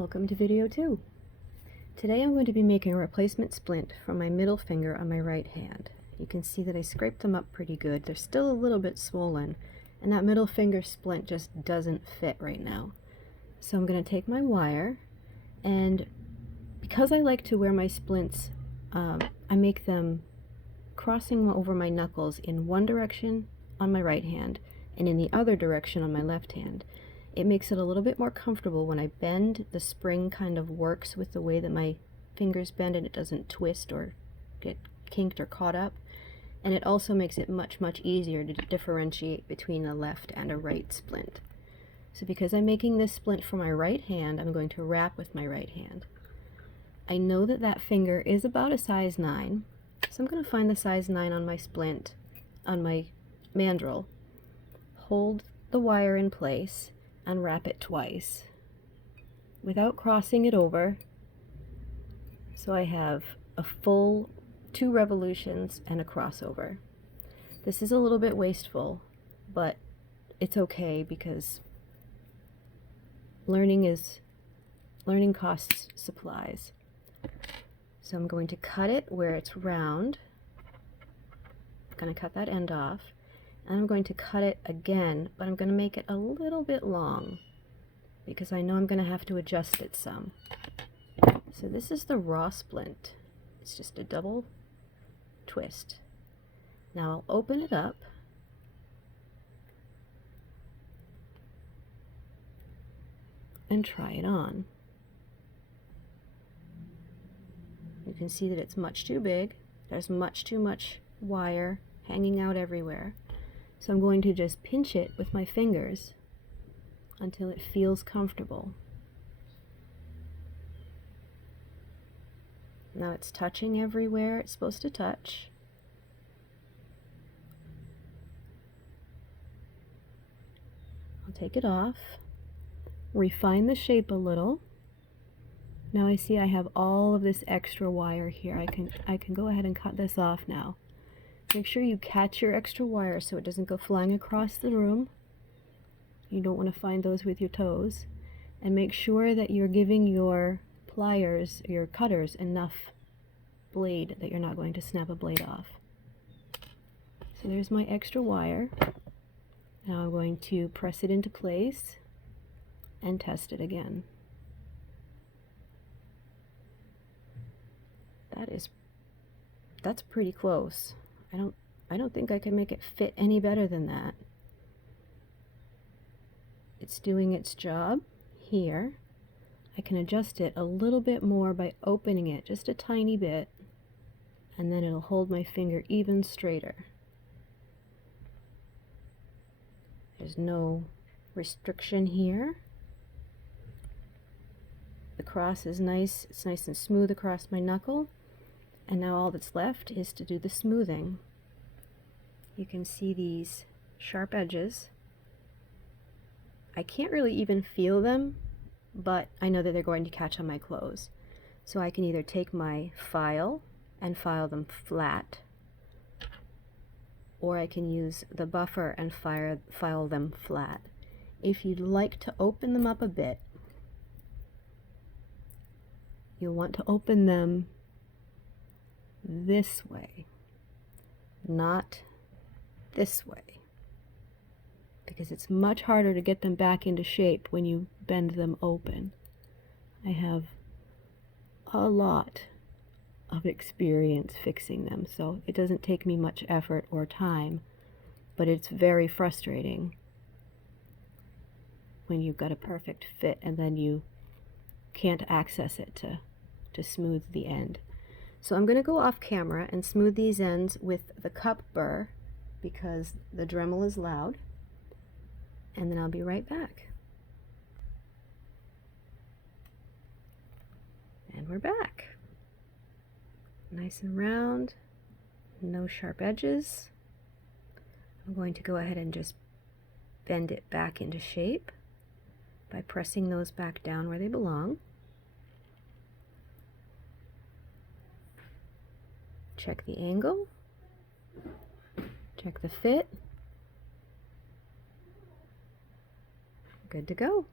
Welcome to video 2. Today I'm going to be making a replacement splint from my middle finger on my right hand. You can see that I scraped them up pretty good. They're still a little bit swollen, and that middle finger splint just doesn't fit right now. So I'm going to take my wire, and because I like to wear my splints, I make them crossing over my knuckles in one direction on my right hand and in the other direction on my left hand. It makes it a little bit more comfortable when I bend. The spring kind of works with the way that my fingers bend, and it doesn't twist or get kinked or caught up. And it also makes it much easier to differentiate between a left and a right splint. So because I'm making this splint for my right hand, I'm going to wrap with my right hand. I know that that finger is about a size 9, so I'm going to find the size 9 on my splint, on my mandrel, hold the wire in place, and wrap it twice without crossing it over, so I have a full 2 revolutions and a crossover. This is a little bit wasteful, but it's okay because learning costs supplies. So I'm going to cut it where it's round. I'm going to cut that end off. And I'm going to cut it again, but I'm going to make it a little bit long because I know I'm going to have to adjust it some. So this is the raw splint. It's just a double twist. Now I'll open it up and try it on. You can see that it's much too big. There's much too much wire hanging out everywhere. So I'm going to just pinch it with my fingers until it feels comfortable. Now it's touching everywhere it's supposed to touch. I'll take it off, refine the shape a little. Now I see I have all of this extra wire here. I can go ahead and cut this off now. Make sure you catch your extra wire so it doesn't go flying across the room. You don't want to find those with your toes. And make sure that you're giving your pliers, your cutters, enough blade that you're not going to snap a blade off. So there's my extra wire. Now I'm going to press it into place and test it again. That's pretty close. I don't think I can make it fit any better than that. It's doing its job here. I can adjust it a little bit more by opening it just a tiny bit, and then it'll hold my finger even straighter. There's no restriction here. The cross is nice. It's nice and smooth across my knuckle. And now all that's left is to do the smoothing. You can see these sharp edges. I can't really even feel them, but I know that they're going to catch on my clothes. So I can either take my file and file them flat, or I can use the buffer and file them flat. If you'd like to open them up a bit, you'll want to open them this way, not this way, because it's much harder to get them back into shape when you bend them open. I have a lot of experience fixing them, so it doesn't take me much effort or time, but it's very frustrating when you've got a perfect fit and then you can't access it to smooth the end. So I'm going to go off camera and smooth these ends with the cup burr because the Dremel is loud, and then I'll be right back. And we're back. Nice and round, no sharp edges. I'm going to go ahead and just bend it back into shape by pressing those back down where they belong. Check the angle, check the fit. Good to go.